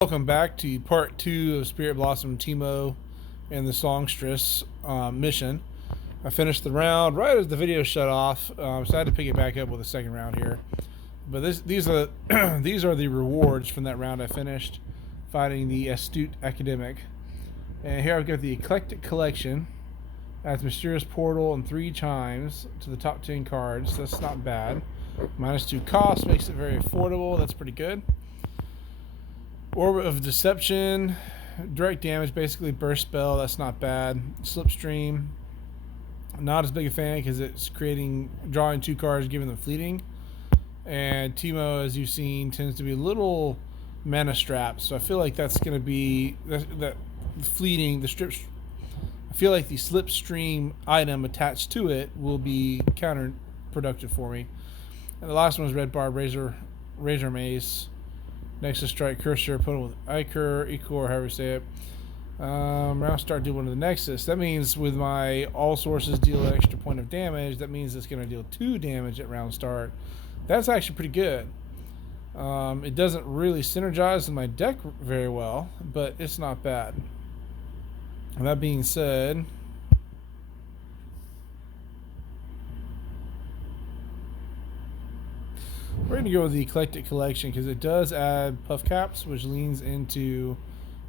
Welcome back to part 2 of Spirit Blossom Teemo and the Songstress mission. I finished the round right as the video shut off, so I had to pick it back up with a second round here. But these are these are the rewards from that round I finished, fighting the Astute Academic. And here I've got the Eclectic Collection. Adds Mysterious Portal and 3 chimes to the top 10 cards. That's not bad. -2 cost makes it very affordable. That's pretty good. Orb of Deception, direct damage, basically burst spell. That's not bad. Slipstream, not as big a fan because it's drawing 2 cards, giving them fleeting. And Teemo, as you've seen, tends to be a little mana strapped. So I feel like that's going to be that fleeting. I feel like the Slipstream item attached to it will be counterproductive for me. And the last one is Red Barb Razor Mace. Nexus Strike Cursor, opponent with Iker, Equal, or however you say it. Round start, do one of the Nexus. That means with my all sources deal an extra point of damage. That means it's going to deal 2 damage at round start. That's actually pretty good. It doesn't really synergize in my deck very well, but it's not bad. And that being said, we're going to go with the Eclectic Collection because it does add Puff Caps, which leans into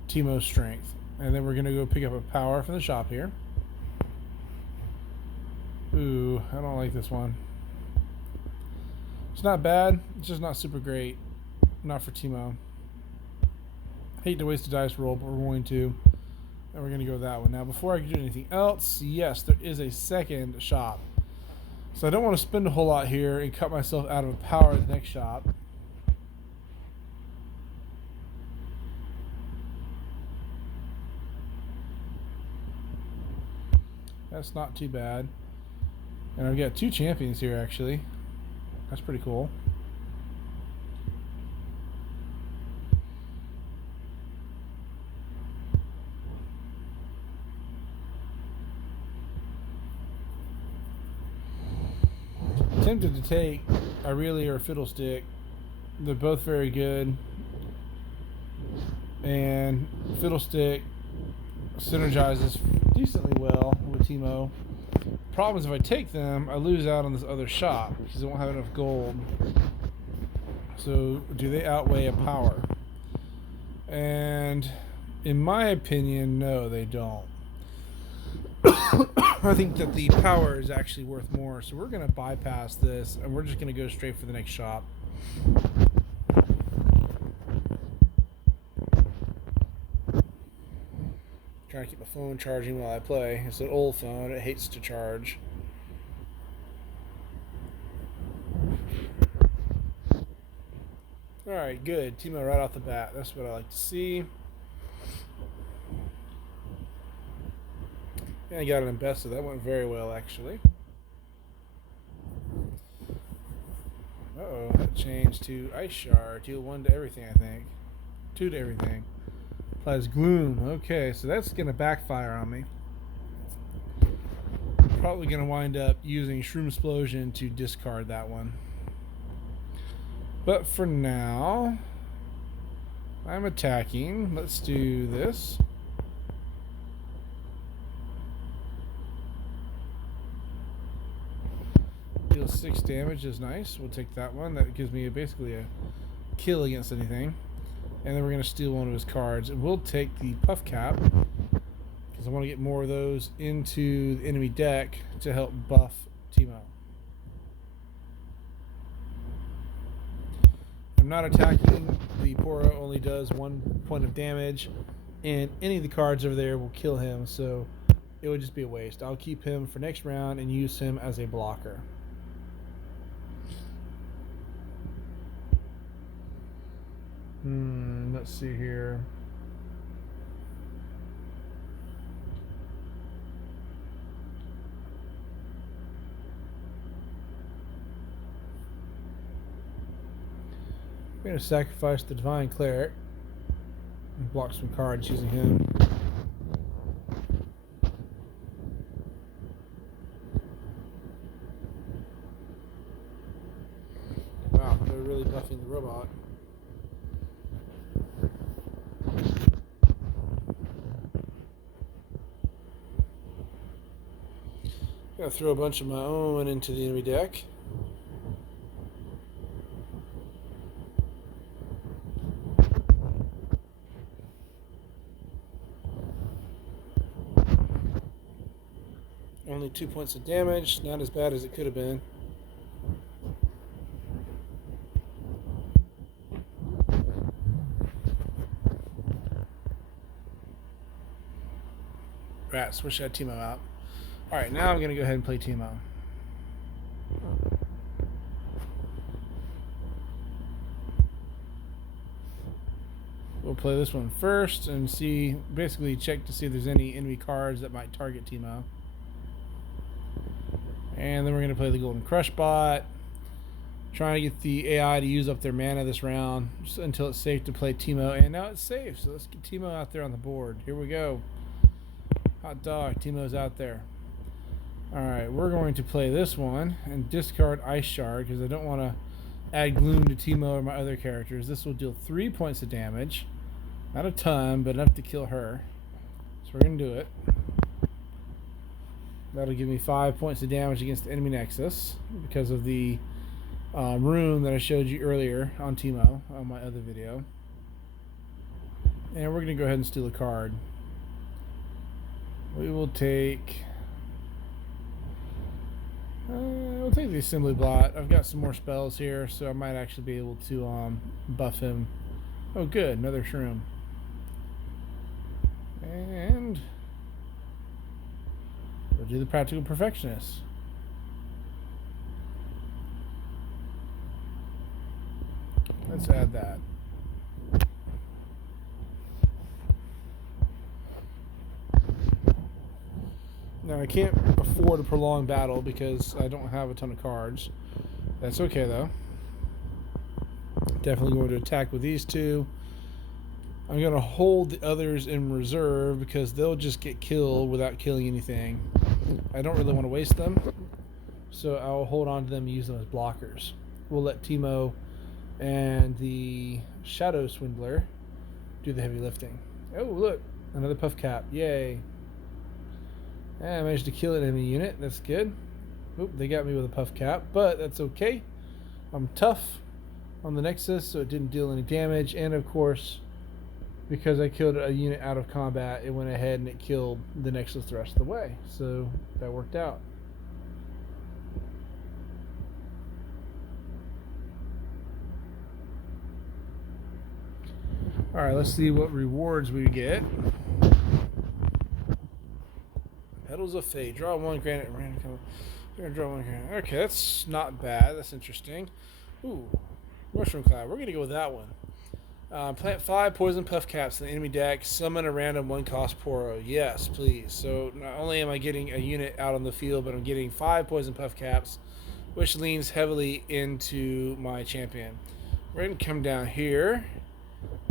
Teemo's strength. And then we're going to go pick up a power from the shop here. Ooh, I don't like this one. It's not bad. It's just not super great. Not for Teemo. Hate to waste a dice roll, but we're going to. And we're going to go with that one. Now, before I can do anything else, yes, there is a second shop. So I don't want to spend a whole lot here and cut myself out of a power at the next shop. That's not too bad. And I've got 2 champions here, actually. That's pretty cool. Tempted to take Irelia or Fiddlestick. They're both very good. And Fiddlestick synergizes decently well with Teemo. Problem is, if I take them, I lose out on this other shop because I won't have enough gold. So, do they outweigh a power? And in my opinion, no, they don't. I think that the power is actually worth more, so we're going to bypass this and we're just going to go straight for the next shop. Trying to keep my phone charging while I play. It's an old phone, it hates to charge. Alright, good. Teemo right off the bat. That's what I like to see. And I got an invested. That went very well, actually. Uh-oh, that changed to Ice Shard. Deal 1 to everything, I think. 2 to everything. Applies Gloom. Okay, so that's going to backfire on me. Probably going to wind up using Shroom Explosion to discard that one. But for now, I'm attacking. Let's do this. Deal 6 damage is nice. We'll take that one. That gives me basically a kill against anything. And then we're going to steal one of his cards. And we'll take the Puff Cap because I want to get more of those into the enemy deck to help buff Teemo. I'm not attacking. The Poro only does 1 point of damage, and any of the cards over there will kill him, so it would just be a waste. I'll keep him for next round and use him as a blocker. Let's see here. I'm going to sacrifice the Divine Cleric and block some cards using him. Wow, they're really buffing the robot. Gonna throw a bunch of my own into the enemy deck. Only 2 points of damage, not as bad as it could have been. Rats, wish I had Teemo out. Alright, now I'm going to go ahead and play Teemo. We'll play this one first and see, basically check to see if there's any enemy cards that might target Teemo. And then we're going to play the Golden Crush bot. Trying to get the AI to use up their mana this round until it's safe to play Teemo. And now it's safe, so let's get Teemo out there on the board. Here we go. Hot dog, Teemo's out there. Alright, we're going to play this one and discard Ice Shard because I don't want to add Gloom to Teemo or my other characters. This will deal 3 points of damage. Not a ton, but enough to kill her. So we're going to do it. That'll give me 5 points of damage against the enemy Nexus because of the rune that I showed you earlier on Teemo on my other video. And we're going to go ahead and steal a card. We will take... we'll take the Assembly Blot. I've got some more spells here, so I might actually be able to buff him. Oh good, another Shroom. And... we'll do the Practical Perfectionist. Let's add that. Now I can't afford a prolonged battle because I don't have a ton of cards. That's okay though. Definitely going to attack with these two. I'm going to hold the others in reserve because they'll just get killed without killing anything. I don't really want to waste them, so I'll hold on to them and use them as blockers. We'll let Teemo and the Shadow Swindler do the heavy lifting. Oh look, another Puff Cap, yay. And I managed to kill an enemy unit, that's good. Oop, they got me with a Puff Cap, but that's okay. I'm tough on the Nexus, so it didn't deal any damage, and of course, because I killed a unit out of combat, it went ahead and it killed the Nexus the rest of the way, so that worked out. Alright, let's see what rewards we get. Petals of Fate. Draw one granite. We're gonna draw one granite. Okay, that's not bad. That's interesting. Ooh, Mushroom Cloud. We're gonna go with that one. Plant 5 poison puff caps in the enemy deck. Summon a random 1-cost Poro. Yes, please. So not only am I getting a unit out on the field, but I'm getting 5 poison puff caps, which leans heavily into my champion. We're gonna come down here,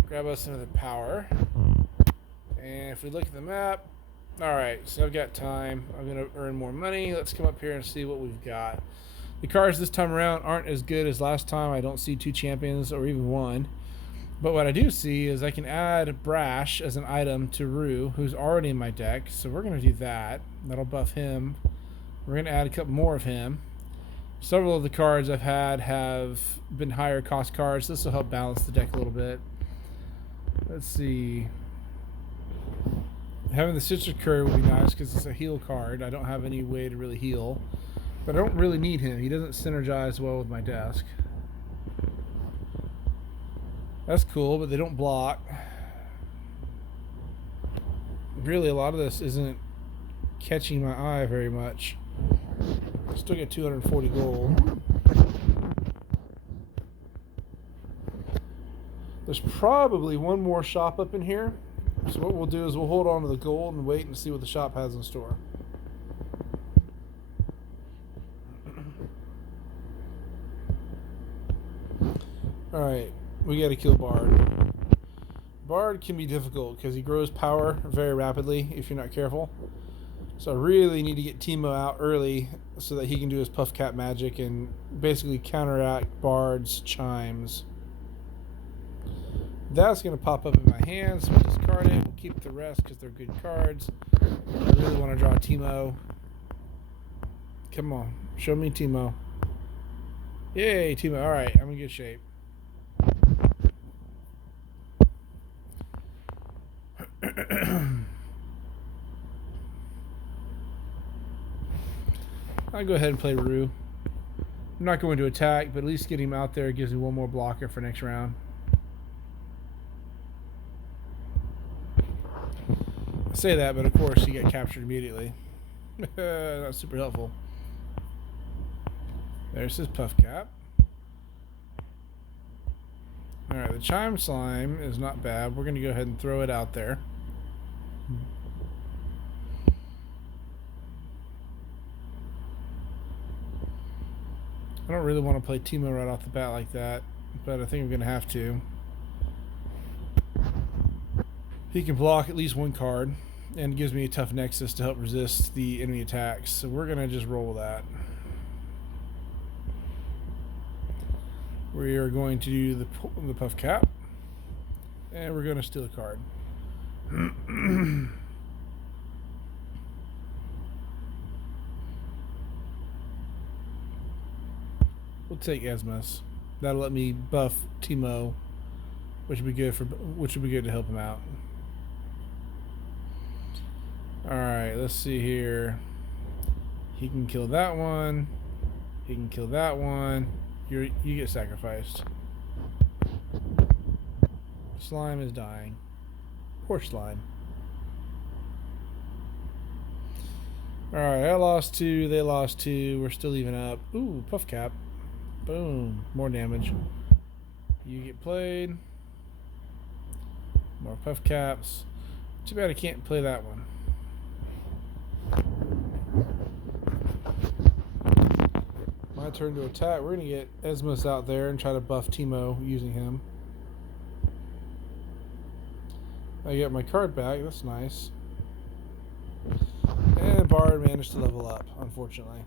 grab us another power, and if we look at the map. Alright, so I've got time. I'm going to earn more money. Let's come up here and see what we've got. The cards this time around aren't as good as last time. I don't see 2 champions or even 1. But what I do see is I can add Brash as an item to Rue, who's already in my deck. So we're going to do that. That'll buff him. We're going to add a couple more of him. Several of the cards I've had have been higher cost cards. This will help balance the deck a little bit. Let's see. Having the Citrus Curry would be nice because it's a heal card. I don't have any way to really heal. But I don't really need him. He doesn't synergize well with my desk. That's cool, but they don't block. Really, a lot of this isn't catching my eye very much. Still get 240 gold. There's probably one more shop up in here. So what we'll do is we'll hold on to the gold and wait and see what the shop has in store. Alright, we gotta kill Bard. Bard can be difficult because he grows power very rapidly if you're not careful. So I really need to get Teemo out early so that he can do his Puff Cap magic and basically counteract Bard's chimes. That's going to pop up in my hand, so we'll discard it. We'll keep the rest because they're good cards. I really want to draw Teemo. Come on. Show me Teemo. Yay, Teemo. Alright, I'm in good shape. I'll go ahead and play Rue. I'm not going to attack, but at least get him out there gives me one more blocker for next round. I say that, but of course you get captured immediately. Not super helpful. There's his puff cap. Alright, the chime slime is not bad. We're going to go ahead and throw it out there. I don't really want to play Teemo right off the bat like that, but I think I'm going to have to. He can block at least one card, and gives me a tough nexus to help resist the enemy attacks. So we're going to just roll that. We are going to do the puff cap, and we're going to steal a card. We'll take Esmus. That'll let me buff Teemo, which would be good to help him out. All right, let's see here. He can kill that one. He can kill that one. You get sacrificed. Slime is dying. Poor slime. Alright, I lost 2. They lost 2. We're still even up. Ooh, puff cap. Boom. More damage. You get played. More puff caps. Too bad I can't play that one. My turn to attack. We're going to get Esmus out there and try to buff Teemo using him. I get my card back. That's nice. And Bard managed to level up, unfortunately.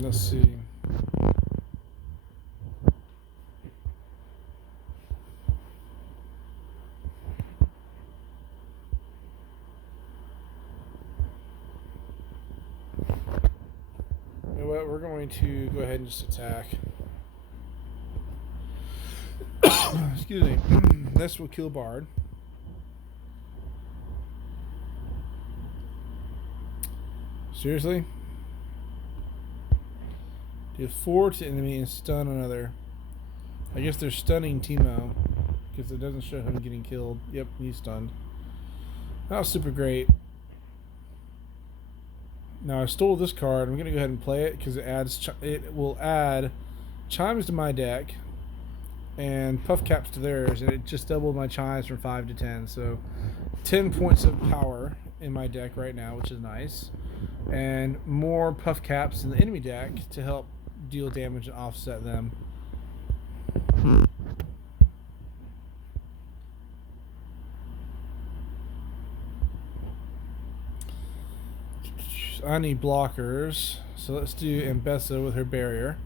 Let's see. You know what? We're going to go ahead and just attack. Excuse me. This will kill Bard. Seriously? Do 4 to enemy and stun another. I guess they're stunning Teemo because it doesn't show him getting killed. Yep, he's stunned. That was super great. Now I stole this card. I'm gonna go ahead and play it because it will add chimes to my deck and puff caps to theirs, and it just doubled my chimes from 5 to 10. So 10 points of power in my deck right now, which is nice, and more puff caps in the enemy deck to help deal damage and offset them. I need blockers, so let's do Ambessa with her barrier.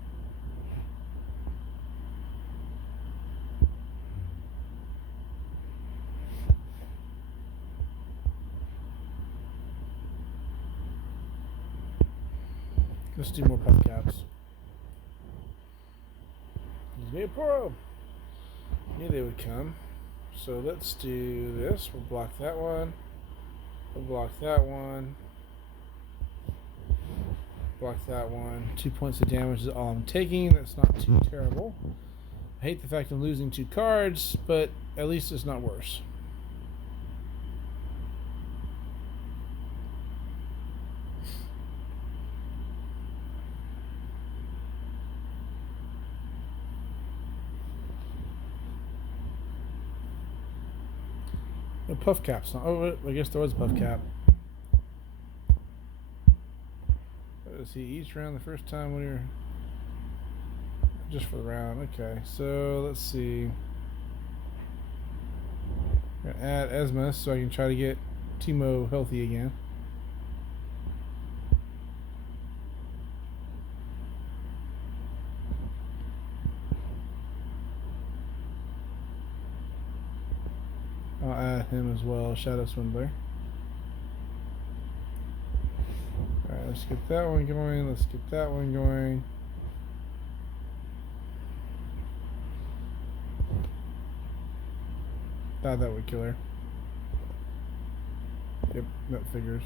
Let's do more puff caps. Pro. Knew they would come. So let's do this. We'll block that one. We'll block that one. Block that one. 2 points of damage is all I'm taking. That's not too terrible. I hate the fact I'm losing 2 cards, but at least it's not worse. No puff caps. Oh, I guess there was a puff cap. Let's see, each round the first time when you're just for the round. Okay, so let's see. I'm gonna add Esmus so I can try to get Teemo healthy again. got him as well, Shadow Swindler. Alright, let's get that one going. Let's get that one going. Thought that would kill her. Yep, that figures.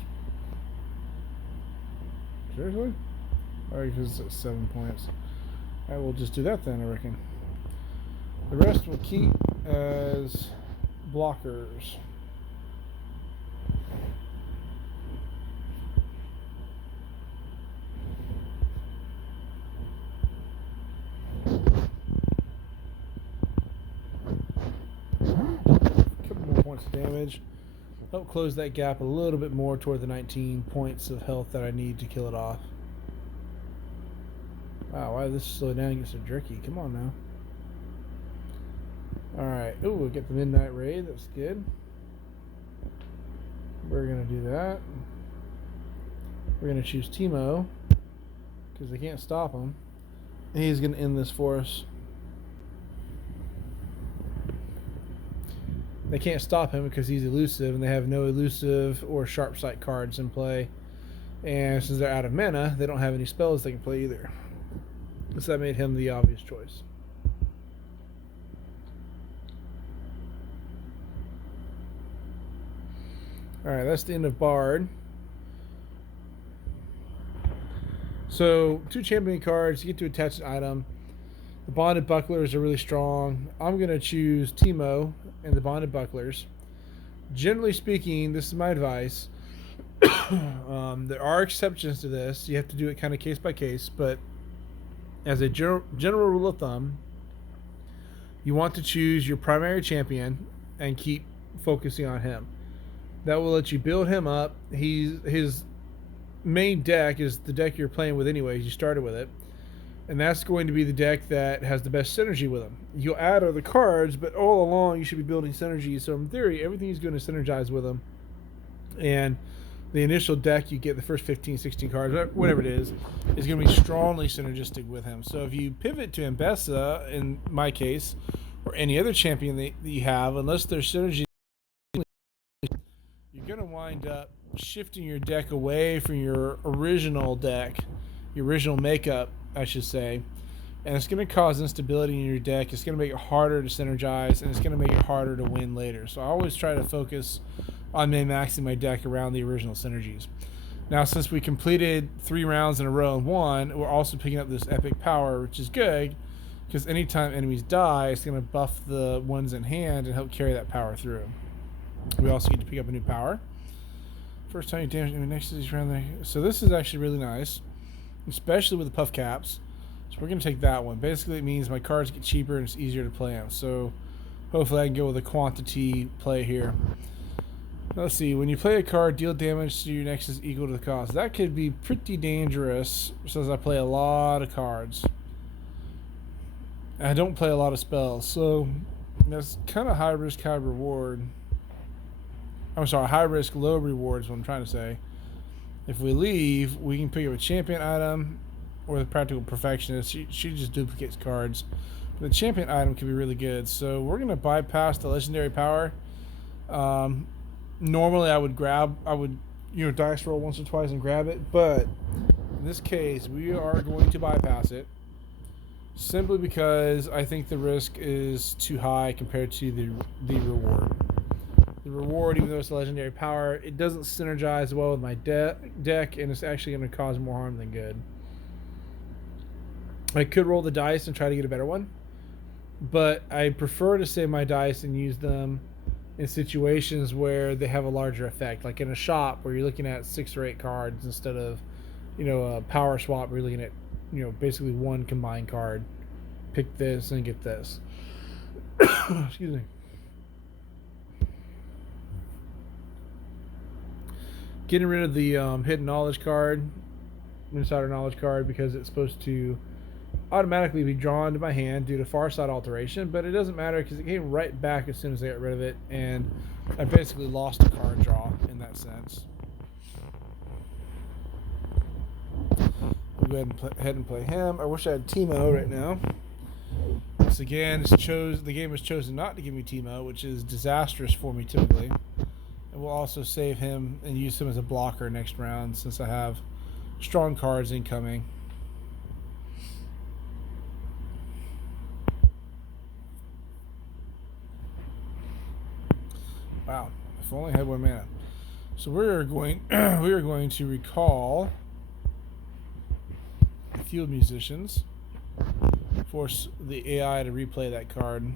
Seriously? Alright, because it's 7 points. Alright, we'll just do that then, I reckon. The rest we'll keep as blockers. Points of damage. Help close that gap a little bit more toward the 19 points of health that I need to kill it off. Wow, why did this slow down and get so jerky? Come on now. Alright, ooh, we get the Midnight Raid, that's good. We're gonna do that. We're gonna choose Teemo, because they can't stop him. And he's gonna end this for us. They can't stop him because he's elusive, and they have no elusive or sharp sight cards in play. And since they're out of mana, they don't have any spells they can play either. So that made him the obvious choice. Alright, that's the end of Bard. So, 2 champion cards, you get to attach an item. The Bonded Bucklers are really strong. I'm going to choose Teemo and the Bonded Bucklers. Generally speaking, this is my advice. There are exceptions to this. You have to do it kind of case by case, but as a general rule of thumb, you want to choose your primary champion and keep focusing on him. That will let you build him up. His main deck is the deck you're playing with anyways. You started with it. And that's going to be the deck that has the best synergy with them. You'll add other cards, but all along you should be building synergy. So in theory, everything is going to synergize with them. And the initial deck you get, the first 15, 16 cards, whatever it is going to be strongly synergistic with him. So if you pivot to Mbessa, in my case, or any other champion that you have, unless there's synergy, you're going to wind up shifting your deck away from your original deck, your original makeup, I should say, and it's going to cause instability in your deck. It's going to make it harder to synergize, and it's going to make it harder to win later. So I always try to focus on min-maxing my deck around the original synergies. Now, since we completed 3 rounds in a row and won, we're also picking up this epic power, which is good, because anytime enemies die, it's going to buff the ones in hand and help carry that power through. We also get to pick up a new power. First time you damage enemy next to these round there. So this is actually really nice, especially with the puff caps. So we're going to take that one. Basically, it means my cards get cheaper and it's easier to play them. So hopefully I can go with a quantity play here. Let's see. When you play a card, deal damage to your nexus equal to the cost. That could be pretty dangerous since I play a lot of cards. And I don't play a lot of spells. So that's kind of high risk, high reward. I'm sorry, high risk, low reward is what I'm trying to say. If we leave, we can pick up a champion item or the practical perfectionist. She just duplicates cards. But the champion item can be really good. So we're going to bypass the legendary power. Normally I would dice roll once or twice and grab it. But in this case, we are going to bypass it. Simply because I think the risk is too high compared to the reward. The reward, even though it's a legendary power, it doesn't synergize well with my deck, and it's actually going to cause more harm than good. I could roll the dice and try to get a better one, but I prefer to save my dice and use them in situations where they have a larger effect, like in a shop where you're looking at 6 or 8 cards instead of, a power swap where you're looking at, basically one combined card. Pick this and get this. Excuse me. Getting rid of the hidden knowledge card, insider knowledge card, because it's supposed to automatically be drawn to my hand due to far side alteration, but it doesn't matter because it came right back as soon as I got rid of it, and I basically lost a card draw in that sense. We'll go ahead and play him. I wish I had Teemo right now. Once again, the game has chosen not to give me Teemo, which is disastrous for me typically. And we'll also save him and use him as a blocker next round since I have strong cards incoming. Wow, if only I had 1 mana. So we are going to recall the Field Musicians. Force the AI to replay that card.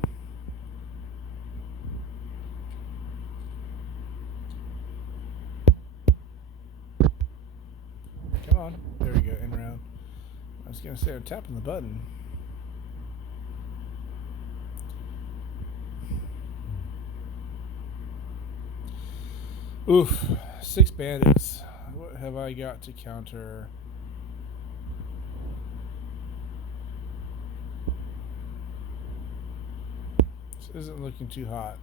Come on. There we go, end round. I was going to say I'm tapping the button. Oof. 6 bandits. What have I got to counter? This isn't looking too hot.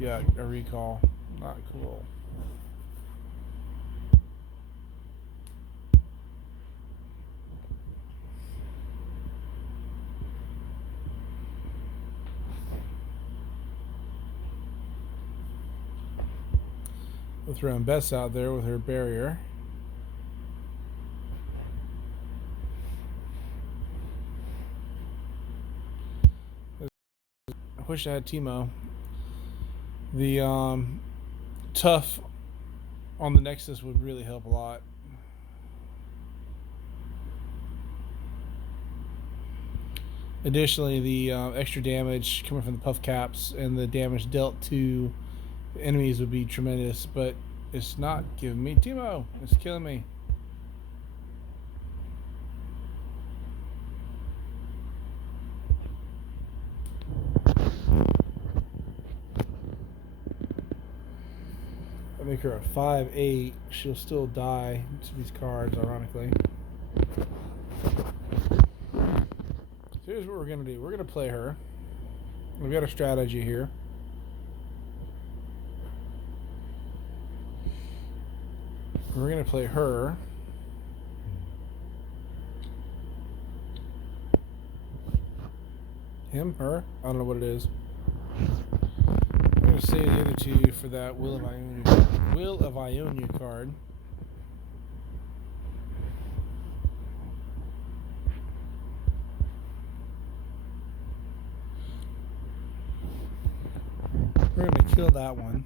Yeah, a recall. Not cool. We'll throw Bess out there with her barrier. I wish I had Teemo. The tough on the Nexus would really help a lot. Additionally, the extra damage coming from the puff caps and the damage dealt to the enemies would be tremendous, but it's not giving me Teemo. It's killing me. I make her a 5/8. She'll still die to these cards, ironically. So here's what we're going to do. We're going to play her. We've got a strategy here. We're going to play her. Him, her, I don't know what it is. I'm going to save the other two for that Will of Ionia card. We're going to kill that one.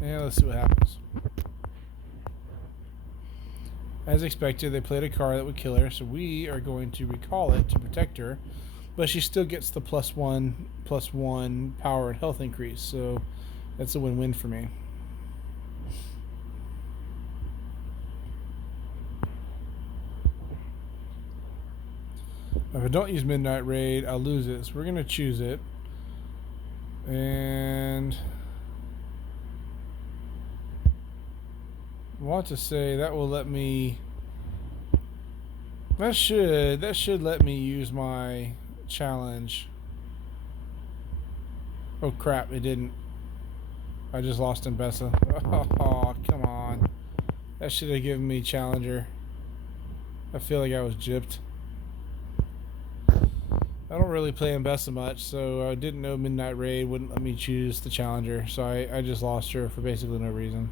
And let's see what happens. As expected, they played a card that would kill her, so we are going to recall it to protect her. But she still gets the +1/+1 power and health increase, so that's a win-win for me. If I don't use Midnight Raid, I'll lose it, so we're going to choose it. And I want to say that will let me... That should let me use my challenge. Oh crap, it didn't. I just lost Mbessa. Oh, come on. That should have given me challenger. I feel like I was gypped. I don't really play Mbessa much, so I didn't know Midnight Raid wouldn't let me choose the challenger, so I just lost her for basically no reason.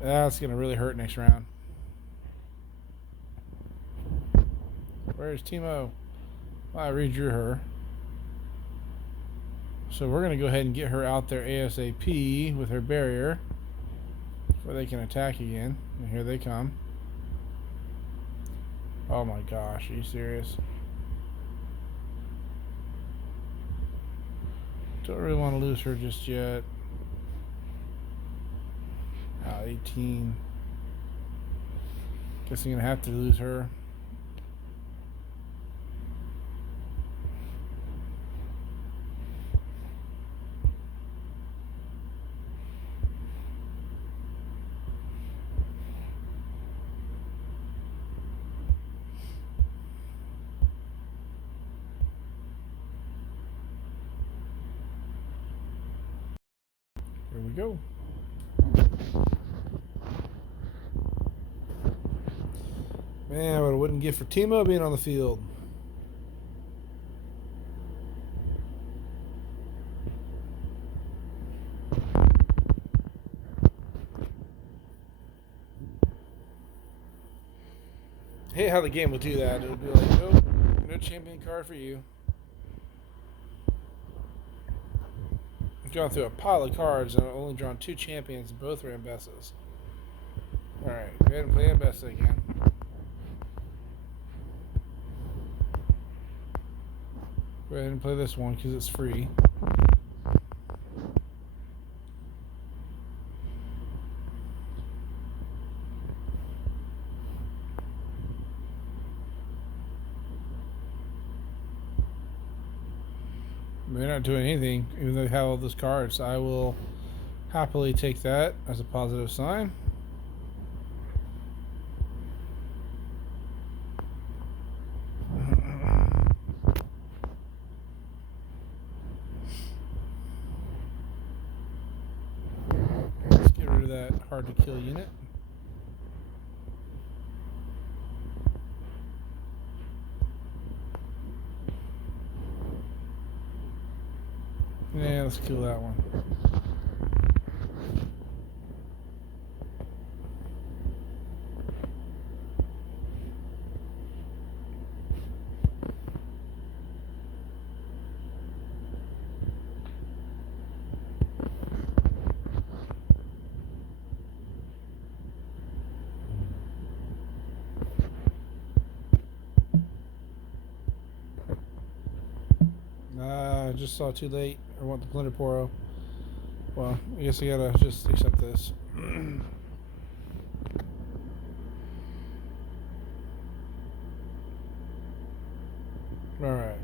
That's going to really hurt next round. Where's Teemo? I redrew her. So we're going to go ahead and get her out there ASAP with her barrier before they can attack again. And here they come. Oh my gosh, are you serious? Don't really want to lose her just yet. 18. Guess I'm going to have to lose her. Here we go. Man, what I wouldn't give for Teemo being on the field. I hate how the game will do that. It would be like, nope, no champion card for you. I've gone through a pile of cards and I've only drawn 2 champions and both are Ambesses. Alright, go ahead and play Ambessa again. Go ahead and play this one because it's free. They're not doing anything, even though they have all those cards. I will happily take that as a positive sign. Let's get rid of that hard to kill unit. Yeah, let's kill that one. I just saw too late. I want the Plunder Poro. Well, I guess I gotta just accept this. Alright.